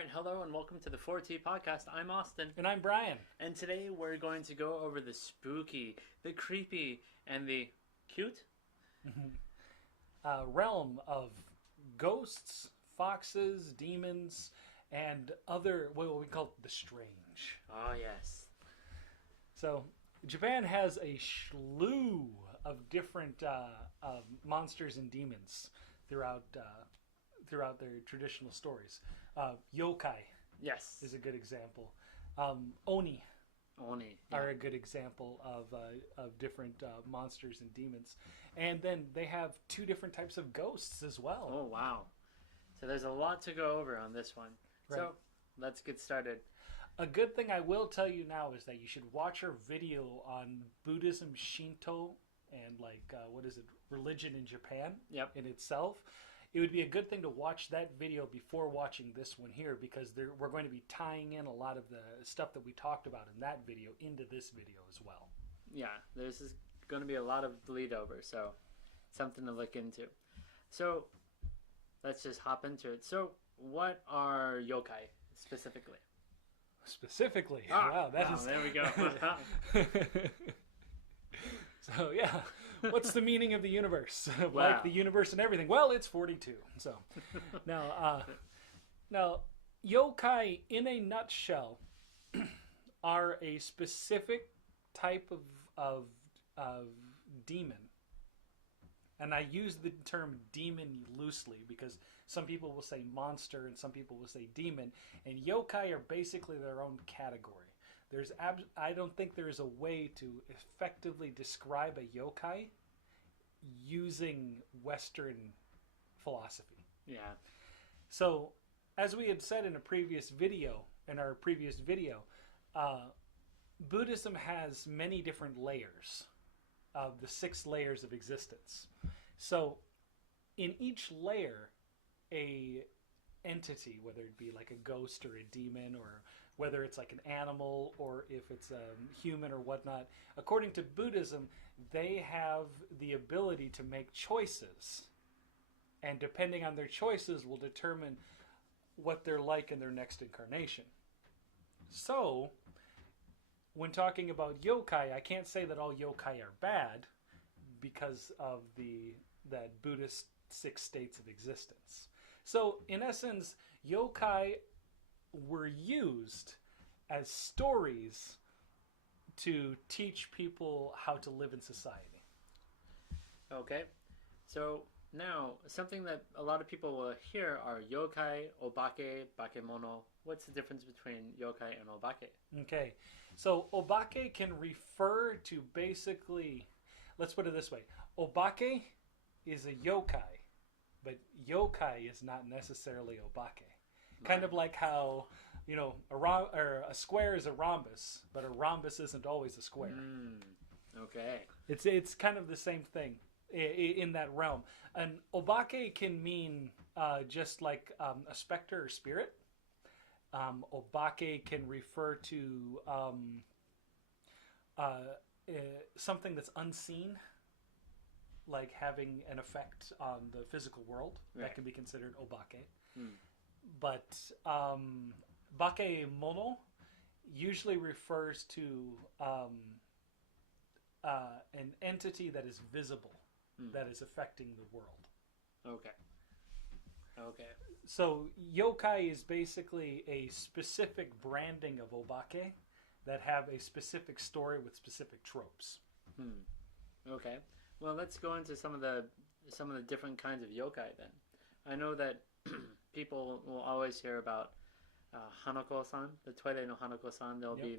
All right, hello and welcome to the 4T podcast. I'm Austin. And I'm Brian. And today we're going to go over the spooky, the creepy, and the cute Realm of ghosts, foxes, demons, and other, what we call the strange. Oh, yes. So, Japan has a slew of different monsters and demons throughout their traditional stories. Yokai Yes. is a good example. Oni are a good example of different monsters and demons. And then they have two different types of ghosts as well. Oh, wow. So there's a lot to go over on this one. Right. So let's get started. A good thing I will tell you now is that you should watch our video on Buddhism, Shinto, and religion in Japan in itself. It would be a good thing to watch that video before watching this one here, because we're going to be tying in a lot of the stuff that we talked about in that video into this video as well. Yeah, there's going to be a lot of bleed over, so something to look into. So let's just hop into it. So what are yokai specifically? Wow, there we go. So yeah, what's the meaning of the universe? Wow. Like the universe and everything. Well, it's 42. So now yokai in a nutshell are a specific type of demon. And I use the term demon loosely because some people will say monster and some people will say demon. And yokai are basically their own category. I don't think there is a way to effectively describe a yokai using Western philosophy. Yeah. So, as we had said in our previous video, Buddhism has many different layers of the 6 layers of existence. So, in each layer, a entity, whether it be like a ghost or a demon, or whether it's like an animal or if it's a human or whatnot, according to Buddhism, they have the ability to make choices, and depending on their choices will determine what they're like in their next incarnation. So when talking about yokai, I can't say that all yokai are bad because of that Buddhist 6 states of existence. So, in essence, yokai were used as stories to teach people how to live in society. Okay. So, now, something that a lot of people will hear are yokai, obake, bakemono. What's the difference between yokai and obake? Okay. So, obake can refer to basically, let's put it this way. Obake is a yokai. But yokai is not necessarily obake. Kind of like how, a square is a rhombus, but a rhombus isn't always a square. Okay. It's kind of the same thing in that realm. An obake can mean just like a specter or spirit. Obake can refer to something that's unseen, like having an effect on the physical world. Right. That can be considered obake. But bakemono usually refers to an entity that is visible, that is affecting the world. Okay. So yokai is basically a specific branding of obake that have a specific story with specific tropes. Okay. Well, let's go into some of the different kinds of yokai then. I know that people will always hear about Hanako-san, the Toire no Hanako-san. There'll be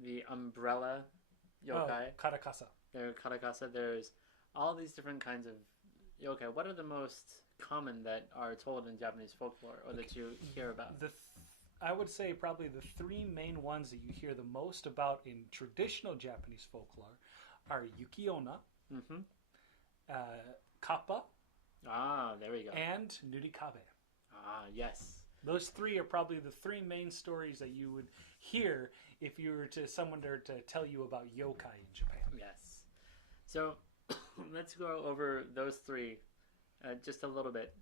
the umbrella yokai. Karakasa. Karakasa. There's all these different kinds of yokai. What are the most common that are told in Japanese folklore, or that you hear about? I would say probably the 3 main ones that you hear the most about in traditional Japanese folklore are Yuki-onna, Kappa, there we go, and Nurikabe. Yes. Those 3 are probably the 3 main stories that you would hear if you were someone to tell you about yokai in Japan. Yes. So let's go over those 3 just a little bit.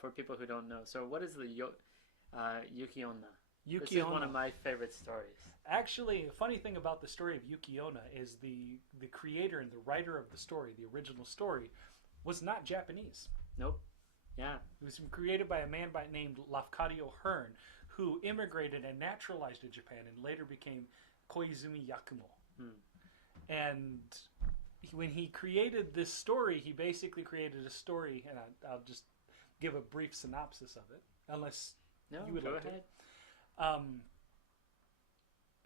for people who don't know. So what is the Yuki-onna? Yuki-onna. This is one of my favorite stories. Actually, a funny thing about the story of Yuki-onna is the creator and the writer of the story, the original story, was not Japanese. Nope. Yeah. It was created by a man named Lafcadio Hearn, who immigrated and naturalized in Japan and later became Koizumi Yakumo. And when he created this story, he basically created a story, and I'll just give a brief synopsis of it, unless you would go like ahead. to.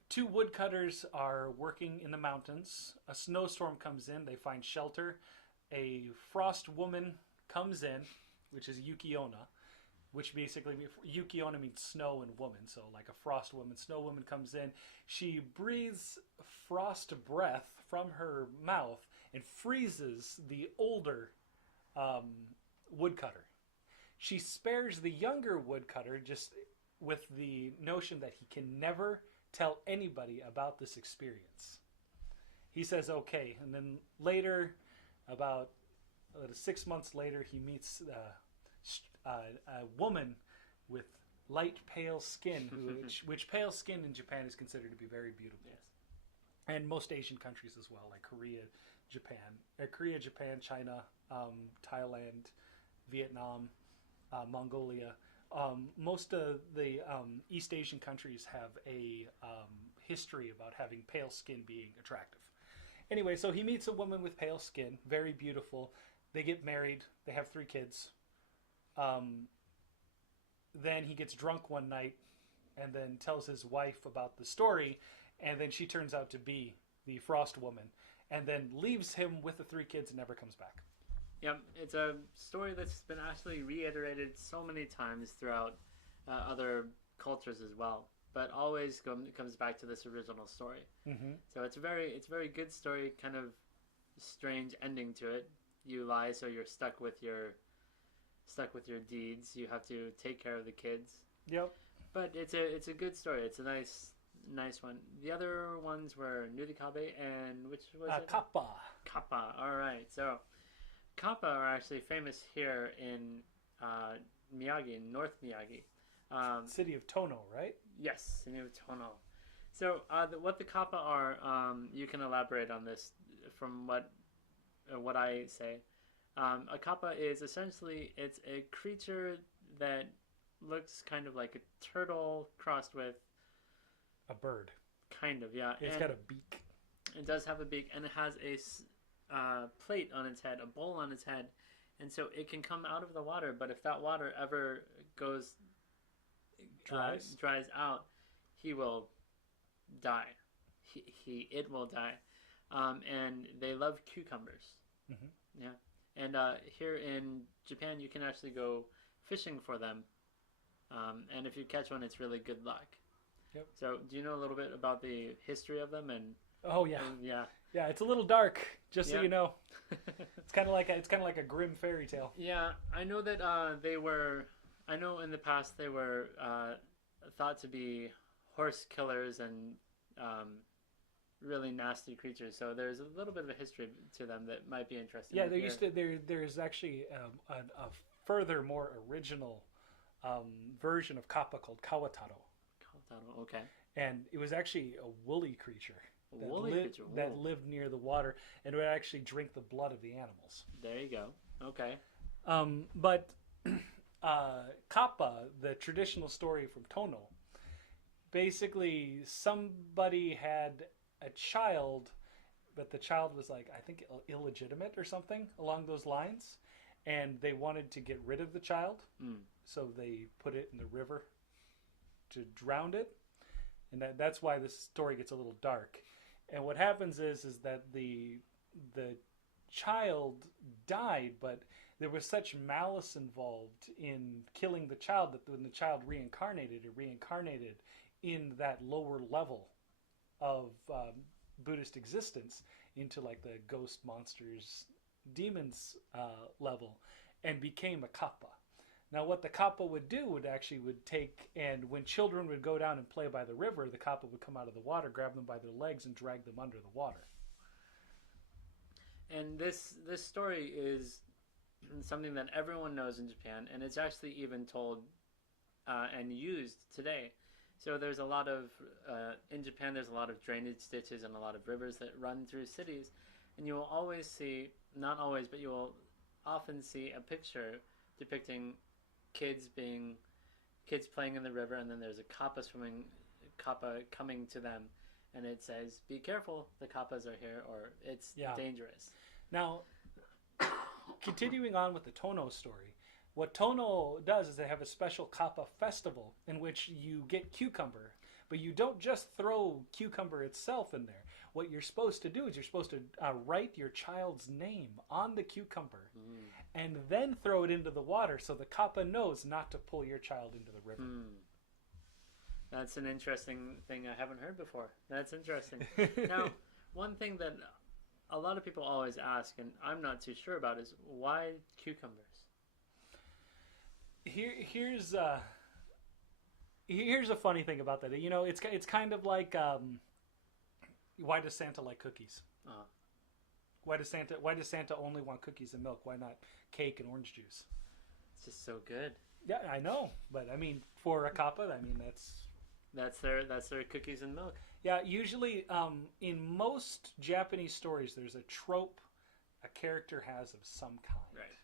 Two woodcutters are working in the mountains. A snowstorm comes in. They find shelter. A frost woman comes in, which is Yuki-onna, which basically, Yuki-onna means snow and woman. So like a frost woman, snow woman comes in. She breathes frost breath from her mouth and freezes the older woodcutter. She spares the younger woodcutter just with the notion that he can never tell anybody about this experience. He says, okay. And then later, about 6 months later, he meets a woman with light pale skin, which pale skin in Japan is considered to be very beautiful. Yes. And most Asian countries as well, like Korea, Japan, China, Thailand, Vietnam, Mongolia. Most of the East Asian countries have a history about having pale skin being attractive. Anyway, so he meets a woman with pale skin, very beautiful. They get married. They have 3 kids. Then he gets drunk one night and then tells his wife about the story, and then she turns out to be the frost woman and then leaves him with the 3 kids and never comes back. Yep, it's a story that's been actually reiterated so many times throughout other cultures as well, but always comes back to this original story. Mm-hmm. So it's a very good story. Kind of strange ending to it. You lie, so you're stuck with your deeds. You have to take care of the kids. Yep. But it's a good story. It's a nice one. The other ones were Nurikabe and which was it? Kappa. Kappa. All right, so. Kappa are actually famous here in Miyagi, North Miyagi. City of Tono, right? Yes, city of Tono. So what the Kappa are, you can elaborate on this from what I say. A Kappa is essentially, it's a creature that looks kind of like a turtle crossed with... a bird. Kind of, yeah. It's got a beak. It does have a beak, and it has a... plate on its head, a bowl on its head, and so it can come out of the water. But if that water ever dries out, he will die. It will die. And they love cucumbers. Mm-hmm. Yeah, and here in Japan, you can actually go fishing for them, and if you catch one, it's really good luck. Yep. So, do you know a little bit about the history of them and? Oh yeah. Yeah. Yeah, it's a little dark, just so you know. It's kind of like a grim fairy tale. Yeah, I know that I know in the past they were thought to be horse killers and really nasty creatures. So there's a little bit of a history to them that might be interesting. Yeah, there's actually a further, more original version of Kappa called Kawataro. Kawataro, okay. And it was actually a woolly creature. That lived near the water and would actually drink the blood of the animals. There you go. Okay. But Kappa, the traditional story from Tono, basically somebody had a child, but the child was like, I think, illegitimate or something along those lines, and they wanted to get rid of the child, so they put it in the river to drown it, and that's why this story gets a little dark. And what happens is that the child died, but there was such malice involved in killing the child that when the child reincarnated, it reincarnated in that lower level of Buddhist existence into like the ghost monsters, demons level, and became a kappa. Now, what the kappa would do would take, and when children would go down and play by the river, the kappa would come out of the water, grab them by their legs, and drag them under the water. And this story is something that everyone knows in Japan, and it's actually even told and used today. So there's a lot of in Japan. There's a lot of drainage ditches and a lot of rivers that run through cities, and you will always see, not always, but you will often see a picture depicting kids playing in the river, and then there's a kappa coming to them, and it says, "Be careful, the kappas are here," or "It's dangerous." Now, continuing on with the Tono story, what Tono does is they have a special kappa festival in which you get cucumber, but you don't just throw cucumber itself in there. What you're supposed to do is you're supposed to write your child's name on the cucumber and then throw it into the water so the kappa knows not to pull your child into the river. That's an interesting thing I haven't heard before. That's interesting. Now, one thing that a lot of people always ask, and I'm not too sure about, is why cucumbers? Here's a funny thing about that. You know, it's kind of like why does Santa like cookies? Why does Santa only want cookies and milk? Why not cake and orange juice? It's just so good. Yeah, I know, but I mean, for a kappa, I mean that's their cookies and milk. Yeah, usually in most Japanese stories, there's a trope a character has of some kind. Right.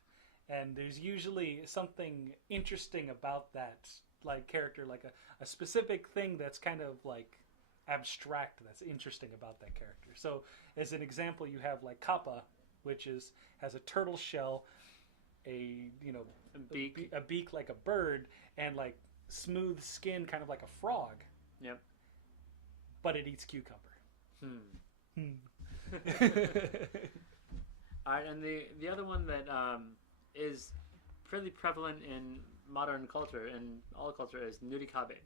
And there's usually something interesting about that like character, like a specific thing that's kind of like abstract that's interesting about that character. So as an example, you have like kappa, which has a turtle shell, a beak like a bird, and like smooth skin kind of like a frog. Yep. But it eats cucumber. All right, and the other one that is pretty prevalent in modern culture, in all culture, is nurikabe.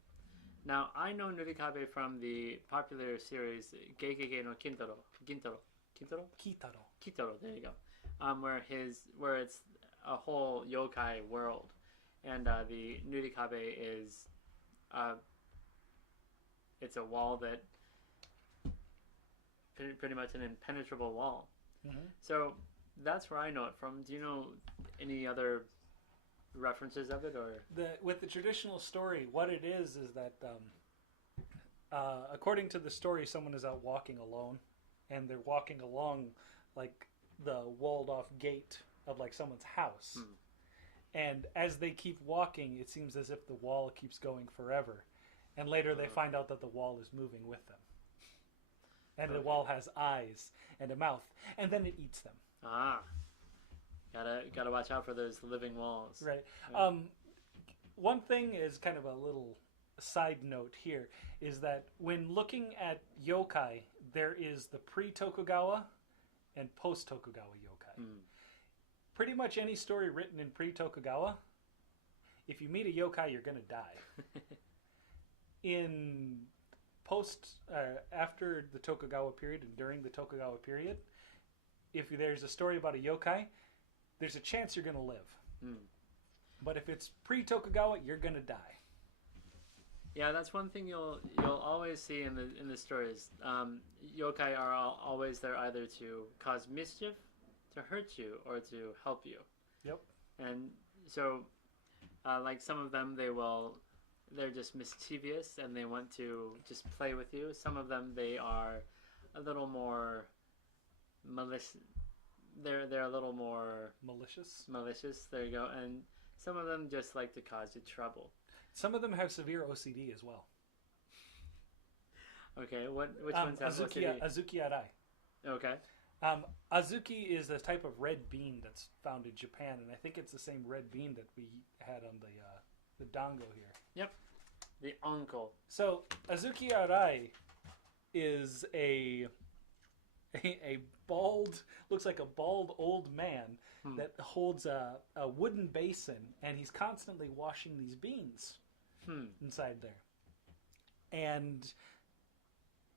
Now, I know nurikabe from the popular series Geigege no Kintaro. Kitaro, there you go. Where it's a whole yokai world. And the nurikabe is it's a wall that pretty much an impenetrable wall. Mm-hmm. So that's where I know it from. Do you know any other references of it, or with the traditional story? What it is that according to the story, someone is out walking alone, and they're walking along like the walled off gate of like someone's house. And as they keep walking, it seems as if the wall keeps going forever. And later they find out that the wall is moving with them. And the wall has eyes and a mouth. And then it eats them. Gotta watch out for those living walls. Right. One thing is kind of a little side note here, is that when looking at yokai, there is the pre-Tokugawa and post-Tokugawa yokai. Pretty much any story written in pre-Tokugawa, if you meet a yokai, you're going to die. In after the Tokugawa period and during the Tokugawa period, if there's a story about a yokai, there's a chance you're going to live. But if it's pre-Tokugawa, you're going to die. Yeah, that's one thing you'll always see in the stories. Yokai are always there either to cause mischief, to hurt you, or to help you. Yep. And so, like some of them, they're just mischievous and they want to just play with you. Some of them, they are a little more malicious. They're a little more malicious. There you go. And some of them just like to cause you trouble. Some of them have severe OCD as well. Okay, which ones have OCD? Azuki Arai. Okay. Azuki is a type of red bean that's found in Japan, and I think it's the same red bean that we had on the dango here. Yep, the uncle. So Azuki Arai is a bald, looks like a bald old man that holds a wooden basin, and he's constantly washing these beans inside there. And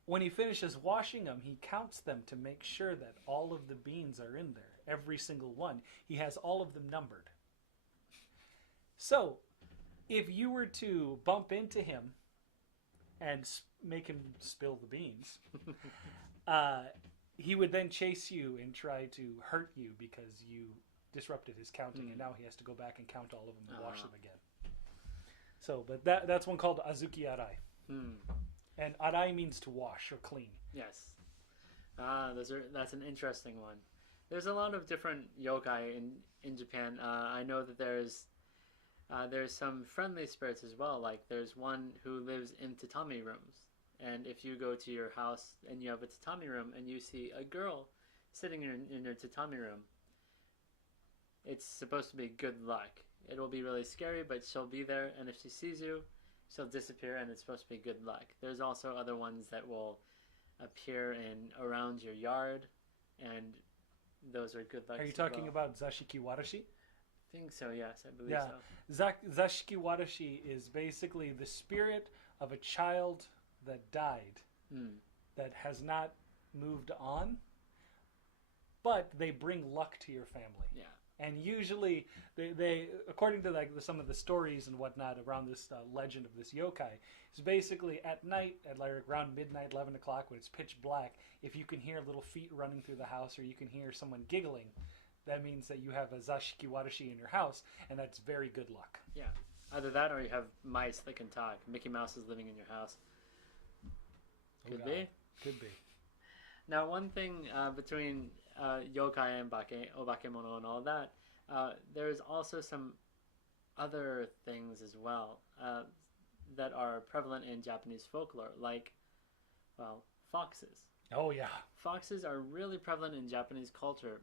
when he finishes washing them, he counts them to make sure that all of the beans are in there, every single one. He has all of them numbered. So, if you were to bump into him and make him spill the beans, he would then chase you and try to hurt you because you disrupted his counting, and now he has to go back and count all of them and wash Ah. them again. So, but that's one called Azuki Arai. And Arai means to wash or clean. Yes. That's an interesting one. There's a lot of different yokai in Japan. I know that there's some friendly spirits as well. Like there's one who lives in tatami rooms, and if you go to your house and you have a tatami room and you see a girl sitting in your tatami room, it's supposed to be good luck. It will be really scary, but she'll be there, and if she sees you, she'll disappear, and it's supposed to be good luck. There's also other ones that will appear around your yard, and those are good luck. Are you talking about Zashiki Warashi? I think so, yes, I believe so. Zashiki Warashi is basically the spirit of a child that died, that has not moved on, but they bring luck to your family. Yeah. And usually, they according to like some of the stories and whatnot around this legend of this yokai, is basically at night, at like around midnight, 11 o'clock, when it's pitch black, if you can hear little feet running through the house or you can hear someone giggling, that means that you have a Zashiki Warashi in your house, and that's very good luck. Yeah. Either that or you have mice that can talk. Mickey Mouse is living in your house. Could be. Could be. Now, one thing between yokai and obakemono and all that, there's also some other things as well that are prevalent in Japanese folklore, like, well, foxes. Oh, yeah. Foxes are really prevalent in Japanese culture.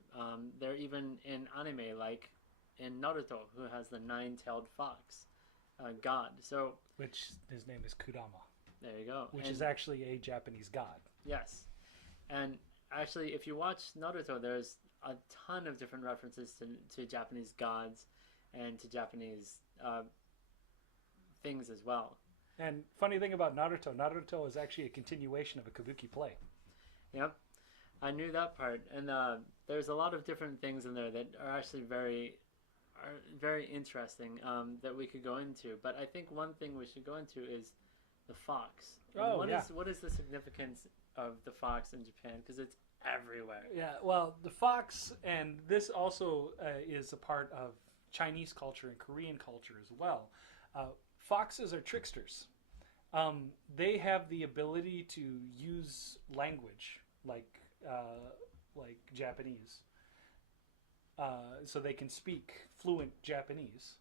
They're even in anime, like in Naruto, who has the nine-tailed fox god. So, which his name is Kurama. There you go. Which is actually a Japanese god. Yes. And actually, if you watch Naruto, there's a ton of different references to Japanese gods and to Japanese things as well. And funny thing about Naruto is actually a continuation of a kabuki play. Yep, I knew that part. And there's a lot of different things in there that are actually very interesting that we could go into. But I think one thing we should go into is the fox. What is the significance of the fox in Japan? Because it's everywhere. Yeah, well, the fox, and this also is a part of Chinese culture and Korean culture as well. Foxes are tricksters. They have the ability to use language like Japanese, so they can speak fluent Japanese,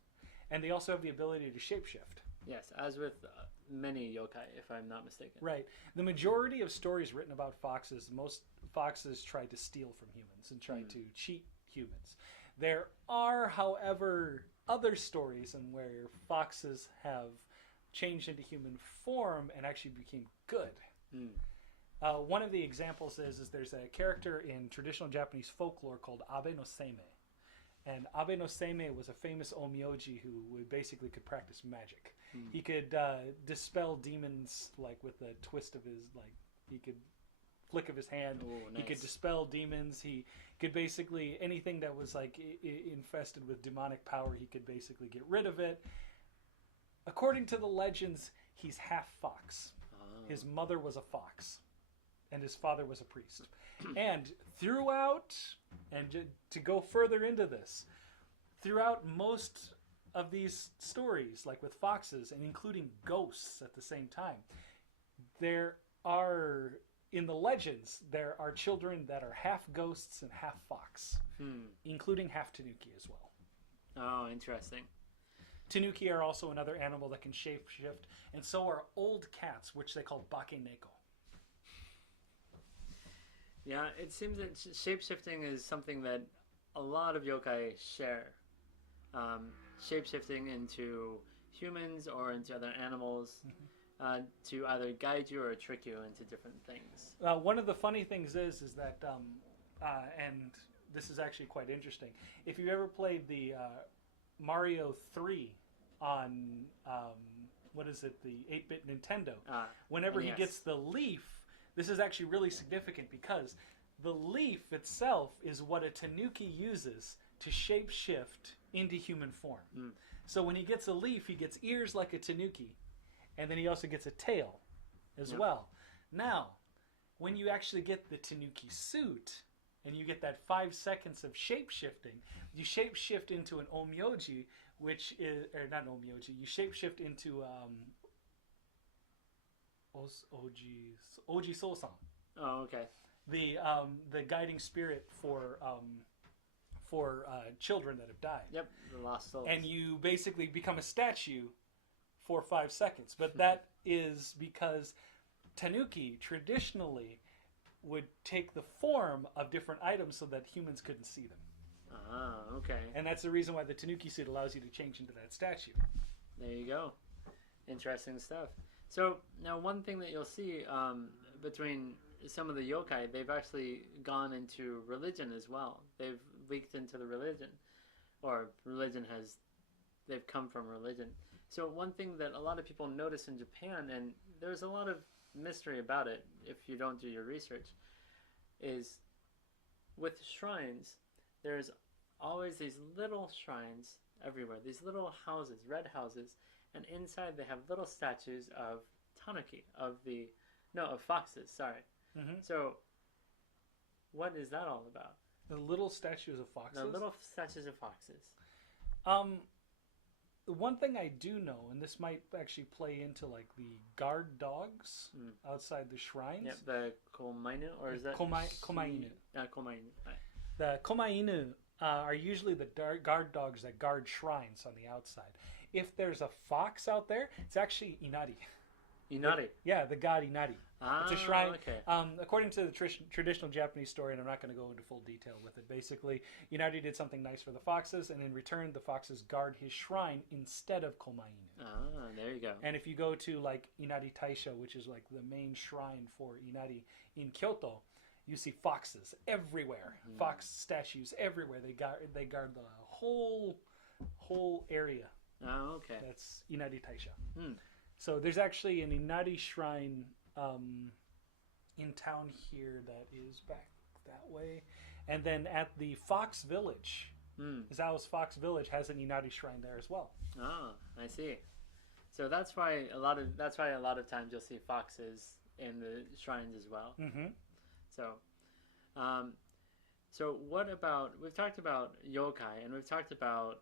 and they also have the ability to shapeshift. Yes, as with many yokai, if I'm not mistaken. Right. The majority of stories written about foxes, most foxes try to steal from humans and try to cheat humans. There are, however, other stories in where foxes have changed into human form and actually became good. One of the examples is there's a character in traditional Japanese folklore called Abe no Seimei. And Abe no Seimei was a famous omyoji who basically could practice magic. He could dispel demons like with a twist of his, like he could flick of his hand. Ooh, nice. He could dispel demons. He could basically anything that was like infested with demonic power. He could basically get rid of it. According to the legends, he's half fox. His mother was a fox, and his father was a priest. And throughout, and to go further into this, throughout most of these stories, like with foxes, and including ghosts at the same time, there are, in the legends, there are children that are half ghosts and half fox, including half tanuki as well. Oh, interesting. Tanuki are also another animal that can shapeshift, and so are old cats, which they call bakeneko. Yeah, it seems that shapeshifting is something that a lot of yokai share. Shapeshifting into humans or into other animals to either guide you or trick you into different things. One of the funny things is that, and this is actually quite interesting, if you ever played the Mario 3 on, the 8-bit Nintendo, whenever he gets the leaf, this is actually really significant because the leaf itself is what a tanuki uses to shapeshift into human form. So when he gets a leaf, he gets ears like a tanuki, and then he also gets a tail as well. Now, when you actually get the tanuki suit, and you get that 5 seconds of shape shifting. You shape shift into an omyoji, which is, or not an omyoji. You shape shift into Oji Sosan, Oh, okay. the guiding spirit for children that have died. Yep, the lost souls. And you basically become a statue for 5 seconds. But that is because tanuki traditionally would take the form of different items so that humans couldn't see them. Ah, okay. And that's the reason why the tanuki suit allows you to change into that statue. There you go. Interesting stuff. So now one thing that you'll see between some of the yokai, they've actually gone into religion as well. They've leaked into the religion, or they've come from religion. So one thing that a lot of people notice in Japan, and there's a lot of mystery about it if you don't do your research, is with shrines, there's always these little shrines everywhere, these little houses, red houses, and inside they have little statues of tanuki, of foxes, sorry. Mm-hmm. So what is that all about? The little statues of foxes? The little statues of foxes. The one thing I do know, and this might actually play into like the guard dogs outside the shrines. Yep, the komainu, or is that komainu? Komainu. Right. The komainu are usually the guard dogs that guard shrines on the outside. If there's a fox out there, it's actually Inari. Inari. Yeah, the god Inari. Ah, it's a shrine. Okay. According to the traditional Japanese story, and I'm not going to go into full detail with it, basically, Inari did something nice for the foxes, and in return, the foxes guard his shrine instead of komainu. Ah, there you go. And if you go to, like, Inari Taisha, which is, like, the main shrine for Inari in Kyoto, you see foxes everywhere. Fox statues everywhere. They guard the whole area. Oh, okay. That's Inari Taisha. So there's actually an Inari shrine in town here that is back that way. And then at the Fox Village, Zao's Fox Village has an Inari shrine there as well. Ah, I see. So that's why a lot of times you'll see foxes in the shrines as well. Mm-hmm. So what about, we've talked about yokai and we've talked about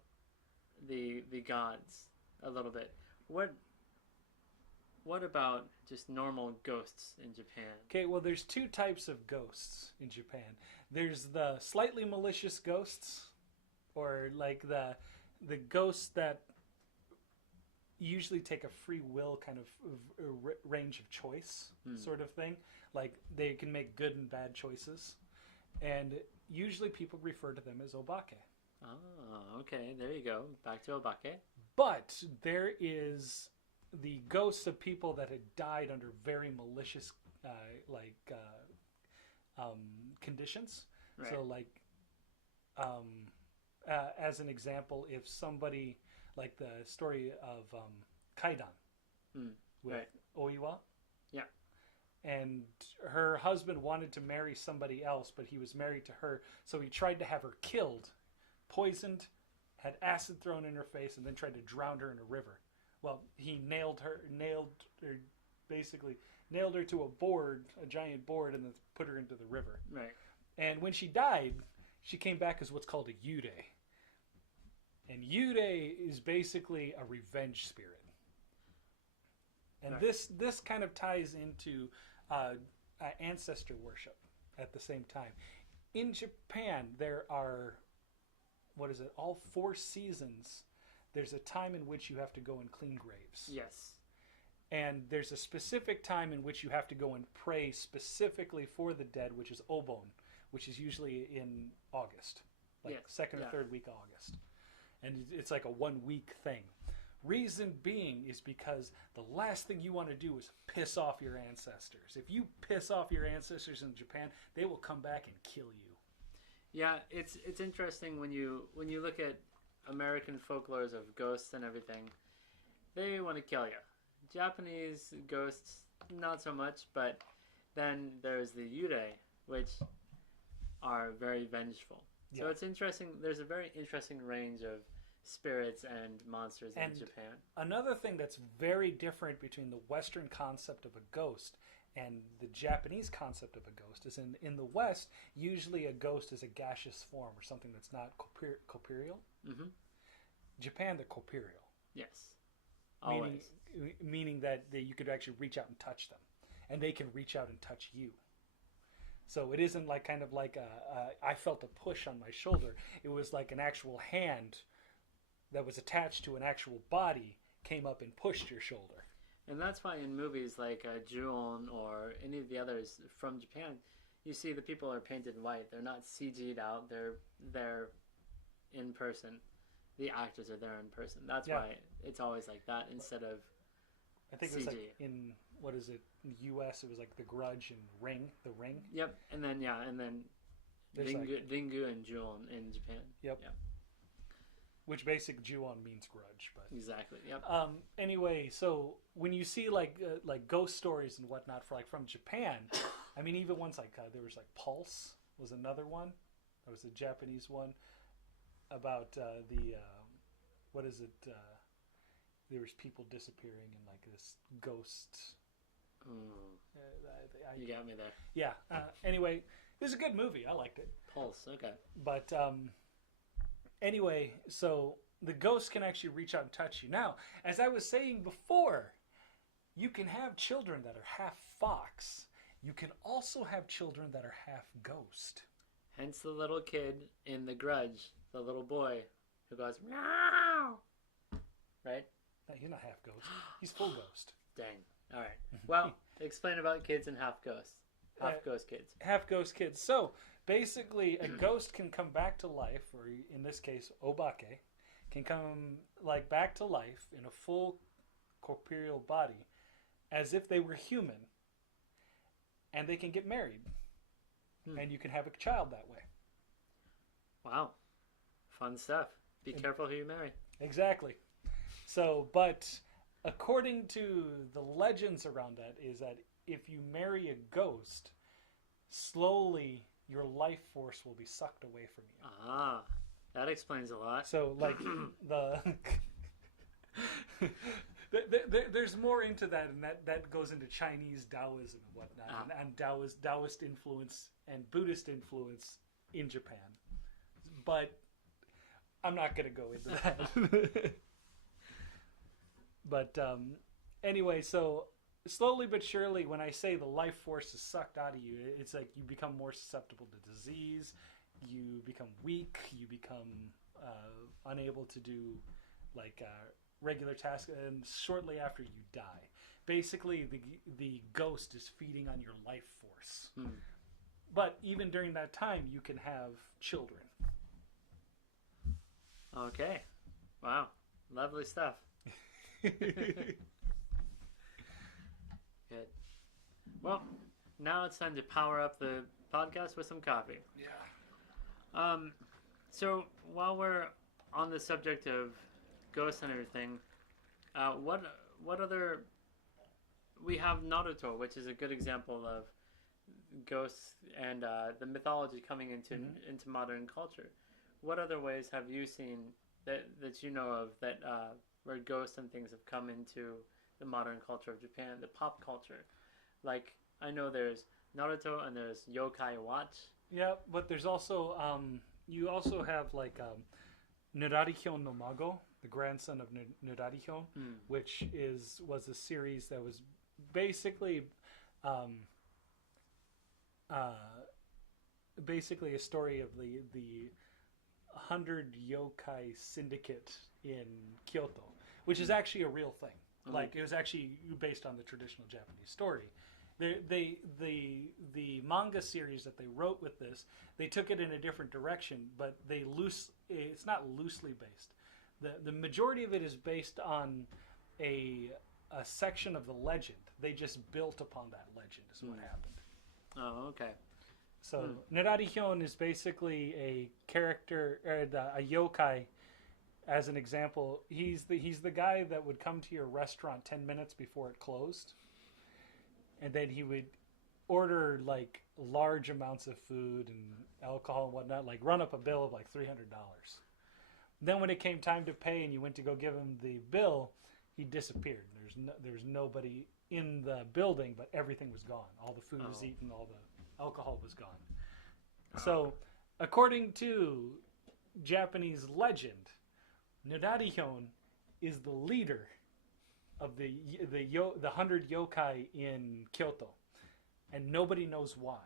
the gods a little bit. What about just normal ghosts in Japan? Okay, well, there's 2 types of ghosts in Japan. There's the slightly malicious ghosts, or like the ghosts that usually take a free will kind of range of choice sort of thing. Like they can make good and bad choices, and usually people refer to them as obake. Oh, okay, there you go. Back to obake. But there is the ghosts of people that had died under very malicious conditions. Right. So like as an example, if somebody, like the story of Kaidan with Oiwa. Yeah. And her husband wanted to marry somebody else, but he was married to her, so he tried to have her killed, poisoned, had acid thrown in her face, and then tried to drown her in a river. Well, he nailed her to a board, a giant board, and then put her into the river. Right. And when she died, she came back as what's called a yude. And yude is basically a revenge spirit. And right. this kind of ties into ancestor worship at the same time. In Japan, there are, all 4 seasons. There's a time in which you have to go and clean graves. Yes. And there's a specific time in which you have to go and pray specifically for the dead, which is Obon, which is usually in August, like second or third week of August. And it's like a 1-week thing. Reason being is because the last thing you want to do is piss off your ancestors. If you piss off your ancestors in Japan, they will come back and kill you. Yeah, it's interesting when you look at American folklores of ghosts and everything. They want to kill you. Japanese ghosts, not so much, but then there's the yurei, which are very vengeful. Yeah. So it's interesting. There's a very interesting range of spirits and monsters in Japan. Another thing that's very different between the Western concept of a ghost And the Japanese concept of a ghost is in the West, usually a ghost is a gaseous form or something that's not corporeal. Mm-hmm. Japan, they're corporeal. Yes. Always. Meaning that you could actually reach out and touch them. And they can reach out and touch you. So it isn't like kind of like I felt a push on my shoulder. It was like an actual hand that was attached to an actual body came up and pushed your shoulder. And that's why in movies like Ju-on or any of the others from Japan, you see the people are painted white. They're not CG'd out. They're in person. The actors are there in person. That's why it's always like that instead of I think CG. it was like in, what is it, in the U.S. it was like The Grudge and The Ring. Yep. And then Ringu and Ju-on in Japan. Yep. Which basic Ju-on means grudge, but exactly. Yep. Anyway, so when you see like ghost stories and whatnot from Japan, I mean even ones like there was like Pulse was another one. That was a Japanese one about what is it? There was people disappearing in like this ghost. You got me there. Yeah. Anyway, it was a good movie. I liked it. Pulse. Okay. But anyway, so the ghost can actually reach out and touch you. Now, as I was saying before, you can have children that are half fox. You can also have children that are half ghost. Hence the little kid in The Grudge, the little boy who goes, meow. Right? No, he's not half ghost. He's full ghost. Dang. All right. Well, explain about kids and half ghosts. Half ghost kids. Half ghost kids. So, basically, a ghost can come back to life, or in this case, obake, can come like back to life in a full corporeal body as if they were human, and they can get married. And you can have a child that way. Wow. Fun stuff. Be careful who you marry. Exactly. So, but according to the legends around that is that if you marry a ghost, slowly your life force will be sucked away from you. Ah, that explains a lot. So, like, there's more into that, and that goes into Chinese Taoism and whatnot, and Taoist influence and Buddhist influence in Japan. But I'm not going to go into that. But anyway, so slowly but surely, when I say the life force is sucked out of you, it's like you become more susceptible to disease, you become weak, you become unable to do like regular tasks, and shortly after you die. Basically, the ghost is feeding on your life force. But even during that time, you can have children. Okay. Wow. Lovely stuff. Good. Well, now it's time to power up the podcast with some coffee. Yeah. So while we're on the subject of ghosts and everything, what other... We have Naruto, which is a good example of ghosts and the mythology coming into modern culture. What other ways have you seen that you know of that where ghosts and things have come into the modern culture of Japan, the pop culture? Like, I know there's Naruto and there's Yokai Watch. Yeah, but there's also you also have like Nurarihyon no Mago, the grandson of Nurarihyon, which was a series that was basically a story of the 100 yokai syndicate in Kyoto, which is actually a real thing. Like, it was actually based on the traditional Japanese story. The manga series that they wrote with this, they took it in a different direction, but it's not loosely based. The majority of it is based on a section of the legend. They just built upon that legend is what happened. Oh, okay. So Nurarihyon is basically a character, a yokai. As an example, he's the guy that would come to your restaurant 10 minutes before it closed, and then he would order like large amounts of food and alcohol and whatnot, like run up a bill of like $300. Then when it came time to pay and you went to go give him the bill, he disappeared. There's nobody in the building, but everything was gone. All the food was Oh. eaten, all the alcohol was gone. So, according to Japanese legend, Nodari-hyon is the leader of the 100 yokai in Kyoto, and nobody knows why.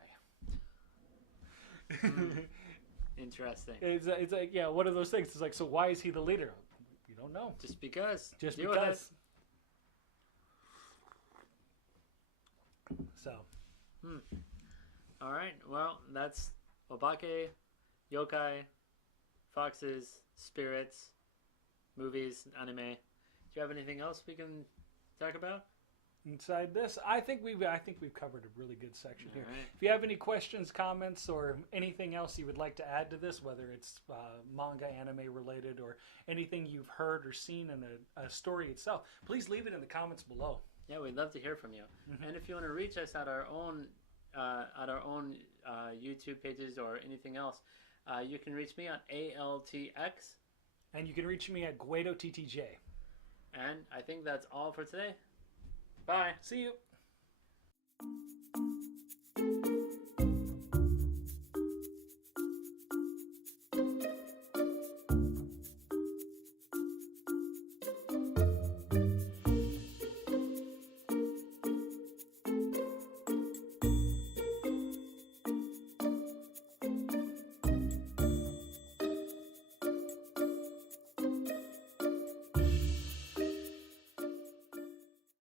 Interesting. It's like, yeah, one of those things. It's like, so why is he the leader? We don't know. Just because. Just Deal with because. So. All right. Well, that's obake, yokai, foxes, spirits, movies, anime. Do you have anything else we can talk about? Inside this, I think we've covered a really good section here. All right. If you have any questions, comments, or anything else you would like to add to this, whether it's manga, anime related, or anything you've heard or seen in a story itself, please leave it in the comments below. Yeah, we'd love to hear from you. Mm-hmm. And if you want to reach us at our own YouTube pages or anything else, you can reach me on ALTX. And you can reach me at Gwedo TTJ. And I think that's all for today. Bye. See you.